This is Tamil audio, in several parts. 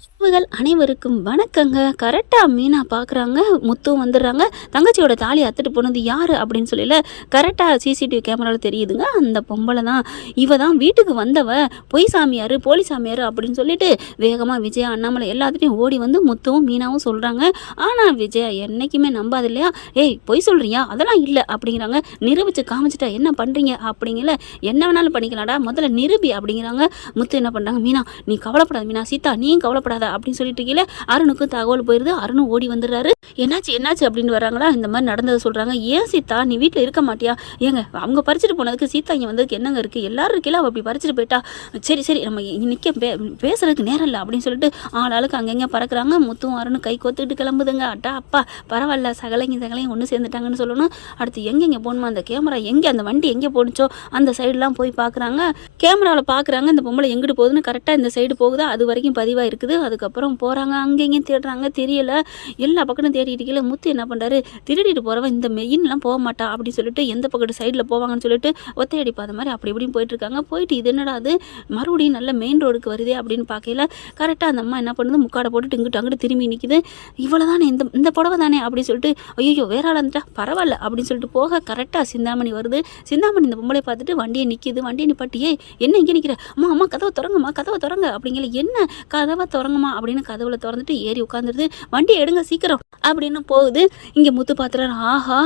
உறவுகள் அனைவருக்கும் வணக்கங்க. கரெக்டா மீனா பார்க்குறாங்க, முத்துவும் வந்துடுறாங்க. தங்கச்சியோட தாலி அத்துட்டு போனது யாரு அப்படின்னு சொல்லல கரெக்டா சிசிடிவி கேமராவில் தெரியுதுங்க. அந்த பொம்பளை தான், இவ தான் வீட்டுக்கு வந்தவ, பொய் சாமியார் போலி சாமியார் அப்படின்னு சொல்லிட்டு வேகமாக விஜயா அண்ணாமலை எல்லாத்துட்டையும் ஓடி வந்து முத்துவும் மீனாவும் சொல்கிறாங்க. ஆனால் விஜயா என்றைக்குமே நம்பாது இல்லையா. ஏய் பொய் சொல்கிறியா, அதெல்லாம் இல்லை அப்படிங்கிறாங்க. நிரூபித்து காமிச்சிட்டா என்ன பண்ணுறீங்க அப்படிங்கல, என்ன வேணாலும் பண்ணிக்கலாம்டா, முதல்ல நிரூபி அப்படிங்கிறாங்க. முத்து என்ன பண்ணுறாங்க, மீனா நீ கவலைப்படாத, மீனா சீதா நீயும் கவலைப்படாத அப்படின்னு சொல்லிட்டு இருக்கீங்களே. அருணுக்கு தகவல் போயிருது. அருணும் ஓடி வந்துடுறாரு. என்னாச்சு என்னாச்சு அப்படின்னு வராங்களா. இந்த மாதிரி நடந்ததை சொல்றாங்க. ஏன் சீதா நீ வீட்டில் இருக்க மாட்டியா? ஏங்க அவங்க பறிச்சுட்டு போனதுக்கு சீதா இங்கே வந்ததுக்கு என்னங்க இருக்கு, எல்லாரும் இருக்கல, அவள் அப்படி பறிச்சுட்டு போயிட்டா. சரி சரி நம்ம நிற்க பேசுறதுக்கு நேரம் இல்லை அப்படின்னு சொல்லிட்டு ஆளாளுக்கு அங்கங்கே பறக்குறாங்க. முத்தும் அருணும் கை கோத்துக்கிட்டு கிளம்புதுங்க. அட்டா அப்பா பரவாயில்ல, சகலையும் ஒன்று சேர்ந்துட்டாங்கன்னு சொல்லணும். அடுத்து எங்கெங்கே போகணுமா, அந்த கேமரா எங்கே, அந்த வண்டி எங்கே போணுச்சோ அந்த சைடுலாம் போய் பார்க்குறாங்க. கேமராவில் பார்க்குறாங்க இந்த பொம்பளை எங்கிட்டு போகுதுன்னு. கரெக்டாக இந்த சைடு போகுதா, அது வரைக்கும் பதிவாக இருக்குது. அதுக்கப்புறம் போகிறாங்க, அங்கேயும் தேடுறாங்க, தெரியல. எல்லா பக்கமும் தேடிட்டு இருக்கல. முத்து என்ன பண்ணுறாரு, திருடிட்டு போகிறவன் இந்த மெயின்லாம் போக மாட்டா அப்படின்னு சொல்லிட்டு எந்த பக்கத்து சைடில் போவாங்கன்னு சொல்லிட்டு ஒத்தையடிப்பாத மாதிரி அப்படி இப்படின்னு போயிட்டுருக்காங்க. போயிட்டு இது என்னடா அது மறுபடியும் நல்ல மெயின் ரோடுக்கு வருதே அப்படின்னு பார்க்கல. கரெக்டாக அந்த அம்மா என்ன பண்ணுது, முக்காடை போட்டுட்டு இங்கிட்டு அங்கிட்டு திரும்பி நிற்கிது. இவ்வளோ தானே, இந்த புடவை தானே அப்படின்னு சொல்லிட்டு ஐயோ வேற ஆள் வந்துட்டா பரவாயில்ல அப்படின்னு சொல்லிட்டு போக கரெக்டாக சிந்தாமணி வருது. சிந்தாமணி இந்த பொம்பளை பார்த்துட்டு வண்டியை நிற்கிது. வண்டியை நிப்பாட்டியே என்ன இங்கே நிற்கிற, அம்மா அம்மா கதவை திறங்கம்மா, கதவை திறங்க அப்படிங்கிற. என்ன கதவை திறங்குமா அப்படின்னு கதவுல திறந்துட்டு ஏறி உட்காந்துருது. வண்டியை எடுங்க சீக்கிரம் அப்படின்னு போகுது. இங்கே முத்து பாத்துறாரு, ஆஹா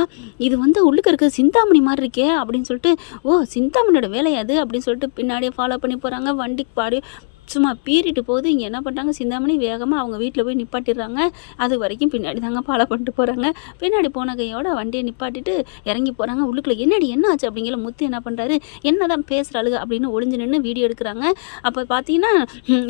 இது உள்ளுக்கு இருக்குது சிந்தாமணி மாதிரி இருக்கே அப்படின்னு சொல்லிட்டு, ஓ சிந்தாமணியோட வேலையாது அப்படின்னு சொல்லிட்டு பின்னாடியே ஃபாலோ பண்ணி போகிறாங்க. வண்டிக்கு பாடி சும்மா பீறிட்டு போகுது. இங்கே என்ன பண்ணுறாங்க, சிந்தாமணி வேகமாக அவங்க வீட்டில் போய் நிப்பாட்டிடுறாங்க. அது வரைக்கும் பின்னாடி தாங்க ஃபாலோ பண்ணிட்டு போகிறாங்க. பின்னாடி போன கையோட வண்டியை நிப்பாட்டிட்டு இறங்கி போகிறாங்க. உள்ளுக்குள்ள என்னடி என்ன ஆச்சு அப்படிங்கிற. முத்து என்ன பண்ணுறாரு, என்ன தான் பேசுகிறாளுங்க அப்படின்னு ஒளிஞ்சு நின்று வீடியோ எடுக்கிறாங்க. அப்போ பார்த்தீங்கன்னா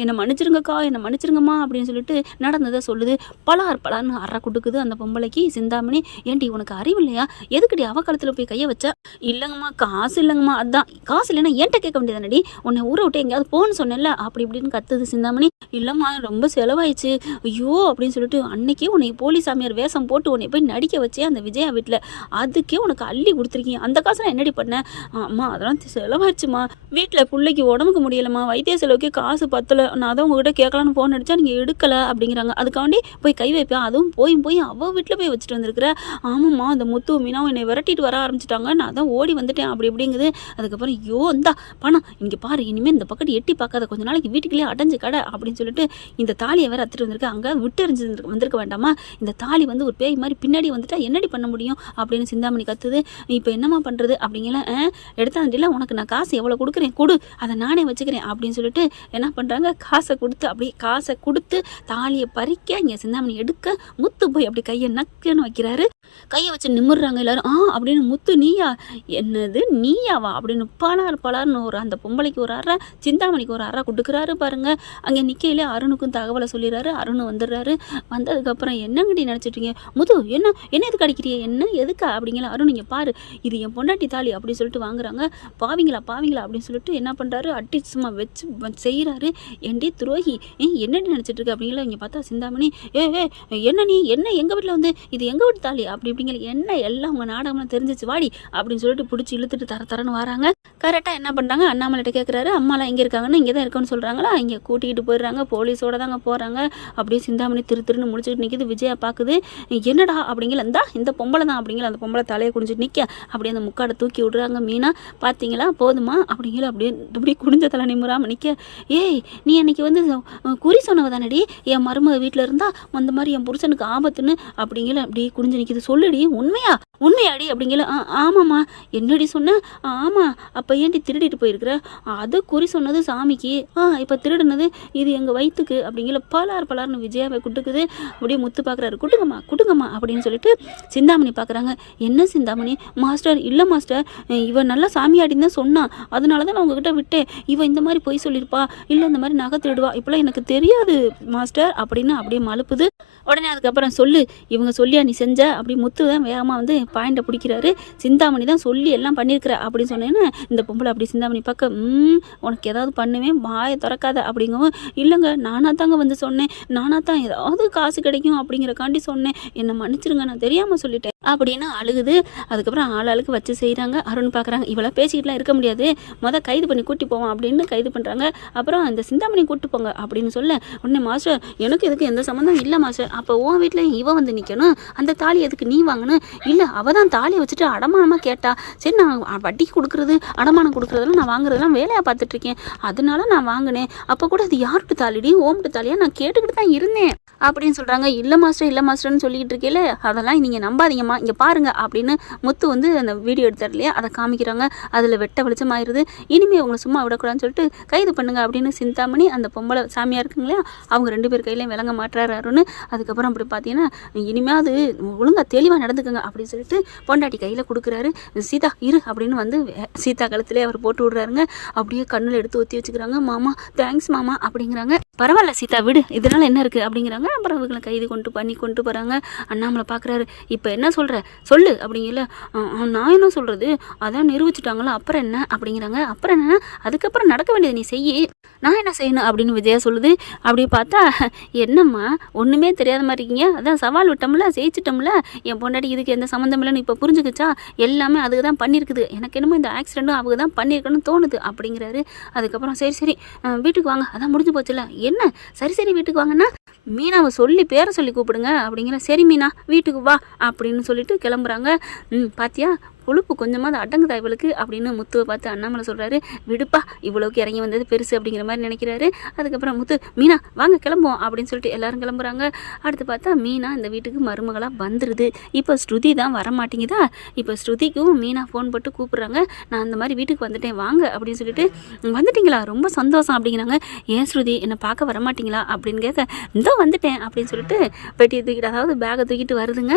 என்னை மன்னிச்சிருங்கக்கா, என்னை மன்னிச்சிருங்கம்மா அப்படின்னு சொல்லிட்டு நடந்ததை சொல்லுது. பலார்னு அற கொடுக்குது அந்த பொம்பளைக்கு. சிந்தாமணி ஏன்டி உனக்கு அறிவு இல்லையா, எதுக்கடி அவ காலத்தில் போய் கையை வச்சா. இல்லைங்கம்மா காசு இல்லைங்கம்மா, அதான் காசு இல்லைன்னா என்கிட்ட கேட்க வேண்டியதானடி, உன்னை ஊரை விட்டு எங்கேயாவது போன்னு சொன்னேன்ல அப்படி இப்படின்னு கத்துது சிந்தாமணி. இல்லைம்மா ரொம்ப செலவாயிடுச்சு, ஐயோ அப்படின்னு சொல்லிட்டு அன்னைக்கே உன்னை போலி சாமியார் வேஷம் போட்டு உன்னை போய் நடிக்க வச்சே அந்த விஜயா வீட்டில், அதுக்கே உனக்கு அள்ளி கொடுத்துருக்கீங்க, அந்த காசுலாம் என்னடி பண்ண. அம்மா அதெல்லாம் செலவாயிடுச்சுமா, வீட்டில் பிள்ளைக்கு உடம்புக்கு முடியலம்மா, வைத்திய செலவுக்கு காசு பத்தலை, நான் அதான் உங்ககிட்ட கேட்கலான்னு ஃபோன் அடித்தா நீங்கள் எடுக்கலை அப்படிங்கிறாங்க. அதுக்காண்டி போய் கை வைப்பேன், அதுவும் போய் அவள் வீட்டில் போய் வச்சுட்டு வந்திருக்கிற. ஆமாம்மா அந்த முத்து மீனாவும் என்னை விரட்டிட்டு வர ஆரம்பிச்சிட்டாங்க, நான் தான் ஓடி வந்துட்டேன் அப்படி இப்படிங்குது. அதுக்கப்புறம் ஐயோ இந்தா பணம் இங்கே பாரு, இனிமேல் இந்த பக்கத்து எட்டி பார்க்காத, கொஞ்ச நாளைக்கு வீட்டுக்குள்ளேயே அடைஞ்சு கடை அப்படின்னு சொல்லிட்டு இந்த தாலியை வேற அத்துட்டு வந்திருக்கு. அங்கே விட்டு எறிஞ்சு வந்திருக்க வேண்டாமா, இந்த தாலி ஒரு பேய் மாதிரி பின்னாடி வந்துட்டா என்னடி பண்ண முடியும் அப்படின்னு சிந்தாமணி கத்துது. இப்போ என்னம்மா பண்ணுறது அப்படிங்கிற. எடுத்தாண்டில உனக்கு நான் காசு எவ்வளோ கொடுக்குறேன் கொடு, அதை நானே வச்சுக்கிறேன் அப்படின்னு சொல்லிட்டு என்ன பண்ணுறாங்க, காசை கொடுத்து அப்படியே காசை கொடுத்து தாலியை பறிக்க இங்கே சிந்தாமணி எடுக்க முத்து போய் அப்படி கையை நக்குன்னு வைக்கிறாரு. கையை வச்சு நிமிடுறாங்க எல்லாரும். அப்படின்னு முத்து நீயா, என்னது நீயாவா அப்படின்னு பலார்னு ஒரு அந்த பொம்பளைக்கு ஒரு அறை, சிந்தாமணிக்கு ஒரு அறை கொடுக்குறாரு பாருங்க. அங்கே நிற்கையிலே அருணுக்கும் தகவலை சொல்லிடுறாரு. அருண் வந்துடுறாரு. வந்ததுக்கப்புறம் என்னங்கடி நினச்சிட்டீங்க, முத்து என்ன எதுக்கு அடிக்கிறிய, என்ன எதுக்கா அப்படிங்கிற. அருண் இங்கே பாரு இது என் பொண்டாட்டி தாலி அப்படின்னு சொல்லிட்டு வாங்குறாங்க. பாவிங்களா அப்படின்னு சொல்லிட்டு என்ன பண்ணுறாரு, அட்டி சும்மா வச்சு செய்கிறாரு. ஏண்டி துரோகி என்னடி நினச்சிட்டு இருக்கு அப்படிங்கிற. இங்கே பார்த்தா சிந்தாமணி என்ன நீ என்ன எங்கள் வீட்டில் இது எங்கள் வீட்டு தாலி அப்படி இப்படிங்கிற. என்ன எல்லாம் உங்கள் நாடகம்லாம் தெரிஞ்சிச்சு வாடி அப்படின்னு சொல்லிட்டு பிடிச்சி இழுத்துட்டு தரன்னு வராங்க. கரெக்டாக என்ன பண்ணுறாங்க, அண்ணாமலைகிட்ட கேட்குறாரு, அம்மாலாம் எங்கே இருக்காங்கன்னு. இங்கே தான் இருக்குன்னு சொல்கிறாங்களா. இங்கே கூட்டிகிட்டு போயிடுறாங்க. போலீஸோட தாங்க போகிறாங்க. அப்படியே சிந்தாமணி திருன்னு முடிச்சுட்டு நிற்கிது. விஜயா பார்க்குது, என்னடா அப்படிங்கிற. இந்த பொம்பளை தான் அப்படிங்கிற. அந்த பொம்பளை தலையை குடிஞ்சிட்டு நிற்க அப்படியே அந்த முக்காடை தூக்கி விடுறாங்க. மீனா பார்த்தீங்களா போதுமா அப்படிங்கிற. அப்படியே குடிஞ்ச தலை நிமிராமல் நிற்க. ஏய் நீ அன்னைக்கு குறி சொன்னவ தானடி, என் மருமக வீட்டில் இருந்தால் அந்த மாதிரி என் புருஷனுக்கு ஆபத்துன்னு அப்படிங்கிற. அப்படியே குடிஞ்சு நிற்கிது. சொல்லுடி உண்மையாடி அப்படிங்கிற. ஆமாம்மா என்னடி சொன்ன. ஆமாம் அப்போ ஏன்டி திருடிட்டு போயிருக்கிற, அது குறி சொன்னது சாமிக்கு, இப்போ திருடுனது இது எங்கள் வயிற்றுக்கு அப்படிங்கிற. பலார்னு விஜயாவை குட்டுக்குது. அப்படியே முத்து பார்க்குறாரு, குட்டுங்கம்மா அப்படின்னு சொல்லிட்டு சிந்தாமணி பார்க்குறாங்க. என்ன சிந்தாமணி மாஸ்டர், இல்லை மாஸ்டர் இவன் நல்லா சாமியாடின்னு தான் சொன்னான், அதனால தான் நான் உங்ககிட்ட விட்டேன், இவன் இந்த மாதிரி பொய் சொல்லியிருப்பா, இல்லை இந்த மாதிரி நகை திருடுவா, இப்போலாம் எனக்கு தெரியாது மாஸ்டர் அப்படின்னு அப்படியே மழுப்புது. உடனே அதுக்கப்புறம் சொல்லு இவங்க சொல்லியா நீ செஞ்ச அப்படி. முத்து தான் வேகமாக பாயிண்டை பிடிக்கிறாரு. சிந்தாமணி தான் சொல்லி எல்லாம் பண்ணியிருக்கிற அப்படின்னு சொன்னேன்னு இந்த பொம்பளை அப்படி சிந்தாமணி பார்க்க, உனக்கு ஏதாவது பண்ணுவேன் வாயை திறக்காத அப்படிங்கவும். இல்லைங்க நானாக தாங்க சொன்னேன், நானாக தான் ஏதாவது காசு கிடைக்கும் அப்படிங்கிறக்காண்டி சொன்னேன், என்னை மன்னிச்சிருங்க நான் தெரியாமல் சொல்லிட்டேன். அப்படின்னு அழுகுது. அதுக்கப்புறம் ஆளாளுக்கு வச்சு செய்கிறாங்க. அருண் பார்க்குறாங்க, இவளாம் பேசிக்கிட்டுலாம் இருக்க முடியாது, கைது பண்ணி கூட்டி போவோம் அப்படின்னு கைது பண்ணுறாங்க. அப்புறம் இந்த சிந்தாமணி கூட்டி போங்க அப்படின்னு சொல்ல உடனே மாஸ்டர் எனக்கு எதுக்கு எந்த சம்மந்தம் இல்லை மாஸ்டர், அப்போ உன் வீட்டில் இவ வந்து நிற்கணும், அந்த தாலி எதுக்கு நீ வாங்கணும்? இல்லை அவள் தான் தாலியை வச்சுட்டு அடமானமாக கேட்டா, சரி நான் வட்டிக்கு கொடுக்குறது அடமானம் கொடுக்குறதெல்லாம் நான் வாங்குறதெல்லாம் வேலையாக பார்த்துட்ருக்கேன், அதனால நான் வாங்கினேன். அப்போ கூட அது யார்கிட்ட தாலிடி ஓம்கிட்ட தாலியாக நான் கேட்டுக்கிட்டு தான் இருந்தேன் அப்படின்னு சொல்கிறாங்க. இல்லை மாஸ்டர்னு சொல்லிக்கிட்டு இருக்கேல, அதெல்லாம் நீங்கள் நம்பாதீங்கம்மா, இங்கே பாருங்கள் அப்படின்னு முத்து வந்து அந்த வீடியோ எடுத்தார் இல்லையா, அதை காமிக்கிறாங்க. அதில் வெட்ட வெளிச்சமாயிருது. இனிமேல் அவங்கள சும்மா விடக்கூடாதுன்னு சொல்லிட்டு கைது பண்ணுங்க அப்படின்னு சிந்தாமணி அந்த பொம்பளை சாமியாக இருக்குங்க இல்லையா, அவங்க 2 பேர் கையிலையும் விளங்க மாட்டுறாரு அருண். அதுக்கப்புறம் அப்படி பார்த்தீங்கன்னா இனிமேல் அது ஒழுங்காக தெளிவாக நடந்துக்குங்க அப்படின்னு சொல்லிட்டு பொண்டாட்டி கையில் கொடுக்குறாரு. சீதா இரு அப்படின்னு வந்து சீதா கழுத்துலேயே அவர் போட்டு விடுறாருங்க. அப்படியே கண்ணில் எடுத்து ஊற்றி வச்சுக்கிறாங்க. மாமா தேங்க்ஸ் மாமா அப்படிங்கிறாங்க. பரவாயில்ல சீதா விடு, இதனால என்ன இருக்குது அப்படிங்கிறாங்க. அப்புறம் அவர்களை கைது கொண்டு போகிறாங்க. அண்ணாமலை பார்க்குறாரு, இப்போ என்ன சொல்கிற சொல்லு அப்படிங்கல. நான் என்ன சொல்கிறது, அதான் நிரூபிச்சுட்டாங்களா அப்புறம் என்ன அப்படிங்கிறாங்க. அப்புறம் என்ன, அதுக்கப்புறம் நடக்க வேண்டியது நீ செய்யி, நான் என்ன செய்யணும் அப்படின்னு விஜயா சொல்லுது. அப்படி பார்த்தா என்னம்மா ஒன்றுமே தெரியாத மாதிரி இருக்கீங்க, அதான் சவால் விட்டோம்ல ஜெயிச்சிட்டோம்ல, என் பொண்டாட்டி இதுக்கு எந்த சம்மந்தம் இல்லைன்னு இப்போ புரிஞ்சுக்கிச்சா, எல்லாமே அதுக்கு தான் பண்ணியிருக்குது, எனக்கு என்னமோ இந்த ஆக்சிடெண்ட்டும் அவங்க தான் பண்ணியிருக்கணும்னு தோணுது அப்படிங்கிறாரு. அதுக்கப்புறம் சரி வீட்டுக்கு வாங்க, அதான் முடிஞ்சு போச்சுல, என்ன சரி வீட்டுக்கு வாங்கன்னா மீனாவை சொல்லி பேரை சொல்லி கூப்பிடுங்க அப்படிங்கிற. சரி மீனா வீட்டுக்கு வா அப்படின்னு சொல்லிட்டு கிளம்புறாங்க. பாத்தியா கொழுப்பு கொஞ்சமாக அடங்குதா இவளுக்கு அப்படின்னு முத்துவை பார்த்து அண்ணாமலை சொல்கிறாரு. விடுப்பா இவ்வளோக்கு இறங்கி வந்தது பெருசு அப்படிங்கிற மாதிரி நினைக்கிறாரு. அதுக்கப்புறம் முத்து மீனா வாங்க கிளம்புவோம் அப்படின்னு சொல்லிட்டு எல்லாரும் கிளம்புறாங்க. அடுத்து பார்த்தா மீனா இந்த வீட்டுக்கு மருமகளாக வந்துடுது. இப்போ ஸ்ருதி தான் வரமாட்டேங்குதா. இப்போ ஸ்ருதிக்கும் மீனா ஃபோன் போட்டு கூப்பிட்றாங்க. நான் அந்த மாதிரி வீட்டுக்கு வந்துட்டேன் வாங்க அப்படின்னு சொல்லிட்டு, வந்துட்டிங்களா ரொம்ப சந்தோஷம் அப்படிங்கிறாங்க. ஏன் ஸ்ருதி என்னை பார்க்க வரமாட்டிங்களா அப்படின்னு கேட்க, இந்த வந்துட்டேன் அப்படின்னு சொல்லிட்டு பெட்டியை தூக்கிட்டு அதாவது பேகை தூக்கிட்டு வருதுங்க.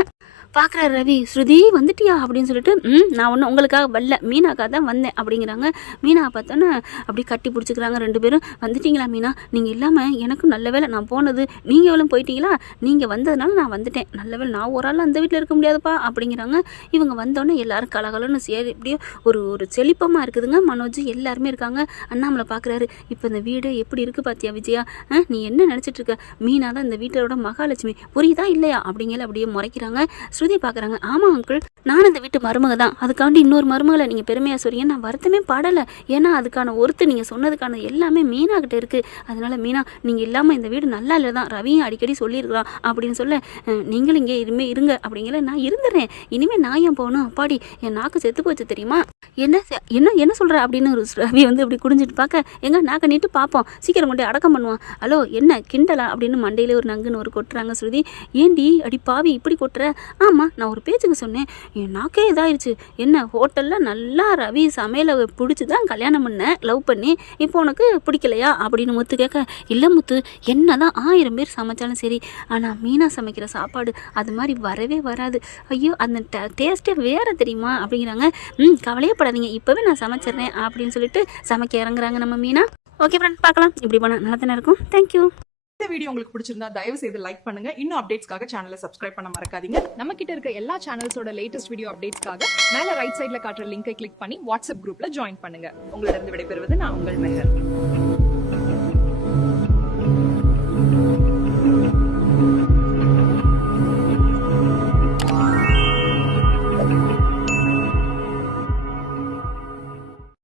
பார்க்குறாரு ரவி, ஸ்ருதி வந்துட்டியா அப்படின்னு சொல்லிட்டு, நான் ஒன்றும் உங்களுக்காக வரல மீனாக்காக தான் வந்தேன் அப்படிங்கிறாங்க. மீனா பார்த்தோன்னே அப்படி கட்டி பிடிச்சிக்கிறாங்க 2 பேரும். வந்துட்டிங்களா மீனா, நீங்கள் இல்லாமல் எனக்கும் நல்ல வேலை நான் போனது, நீங்கள் எவ்வளோ போயிட்டீங்களா, நீங்கள் வந்ததுனால நான் வந்துட்டேன், நல்ல வேலை நான் ஒரு ஆள் அந்த வீட்டில் இருக்க முடியாதுப்பா அப்படிங்கிறாங்க. இவங்க வந்தோடனே எல்லாரும் கலகலன்னு சரி இப்படியே ஒரு செழிப்பமாக இருக்குதுங்க. மனோஜ் எல்லாருமே இருக்காங்க. அண்ணாமலை பார்க்குறாரு, இப்போ இந்த வீடு எப்படி இருக்குது பார்த்தியா விஜயா, நீ என்ன நினச்சிட்டு இருக்க, மீனா தான் இந்த வீட்டோட மகாலட்சுமி புரியுதா இல்லையா அப்படிங்கிற அப்படியே முறைக்கிறாங்க. ஸ்ருதி பார்க்குறாங்க, ஆமாம் அங்கிள் நான் இந்த வீட்டு மருமக தான், அதுக்காண்டி இன்னொரு மருமகளை நீங்கள் பெருமையாக சொல்றீங்க, நான் வருத்தமே படலை, ஏன்னா அதுக்கான ஒருத்தர் நீங்கள் சொன்னதுக்கான எல்லாமே மீனா கிட்ட இருக்குது, அதனால மீனா நீங்கள் இல்லாமல் இந்த வீடு நல்லா இல்லை தான் ரவியும் அடிக்கடி சொல்லியிருக்கலாம் அப்படின்னு சொல்ல, நீங்களும் இங்கே இனிமேல் இருங்க அப்படிங்கிற, நான் இருந்துடுறேன் இனிமேல் நான் ஏன் போகணும், அப்பாடி என் நாக்கு செத்து போச்சு தெரியுமா, என்ன சொல்கிற அப்படின்னு ரவி வந்து இப்படி குடிஞ்சிட்டு பார்க்க, எங்க நாக்க நீட்டு பார்ப்போம் சீக்கிரம் கொண்டு அடக்கம் பண்ணுவான். ஹலோ என்ன கிண்டலா அப்படின்னு மண்டையில ஒரு நங்குன்னு ஒரு கொட்டுறாங்க. ஸ்ருதி ஏண்டி அடி பாவி இப்படி கொட்டுற, ஆமாம் நான் ஒரு பேச்சுக்கு சொன்னேன், என் நாக்கே இதாகிடுச்சு, என்ன ஹோட்டலில் நல்லா ரவி சமையலை பிடிச்சி தான் கல்யாணம் பண்ணேன் லவ் பண்ணி, இப்போ உனக்கு பிடிக்கலையா அப்படின்னு முத்து கேட்க, இல்லை முத்து என்ன தான் 1000 பேர் சமைச்சாலும் சரி, ஆனால் மீனா சமைக்கிற சாப்பாடு அது மாதிரி வரவே வராது, ஐயோ அந்த டேஸ்ட்டே வேறு தெரியுமா அப்படிங்கிறாங்க. கவலையப்படாதீங்க இப்போவே நான் சமைச்சிட்றேன் அப்படின்னு சொல்லிட்டு சமைக்க இறங்குறாங்க நம்ம மீனா. ஓகே ஃப்ரெண்ட் பார்க்கலாம், இப்படி பண்ணால் நல்லா தானே இருக்கும். தேங்க்யூ. இந்த வீடியோ உங்களுக்கு பிடிச்சிருந்தா தயவு செய்து லைக் பண்ணுங்க. இன்னும் அப்டேட்ஸ்க்காக சேனலை சப்ஸ்கிரைப் பண்ண மறக்காதீங்க. நம்ம கிட்ட இருக்க எல்லா சேனல்ஸோட லேட்டஸ்ட் வீடியோ அப்டேட்ஸ்க்காக மேல ரைட் சைடுல காட்டுற லிங்கை கிளிக் பண்ணி வாட்ஸ்அப் குரூப்ல ஜாயின் பண்ணுங்க. உங்களிடம் விடைபெறுவது நான் உங்கள் மெஹர்.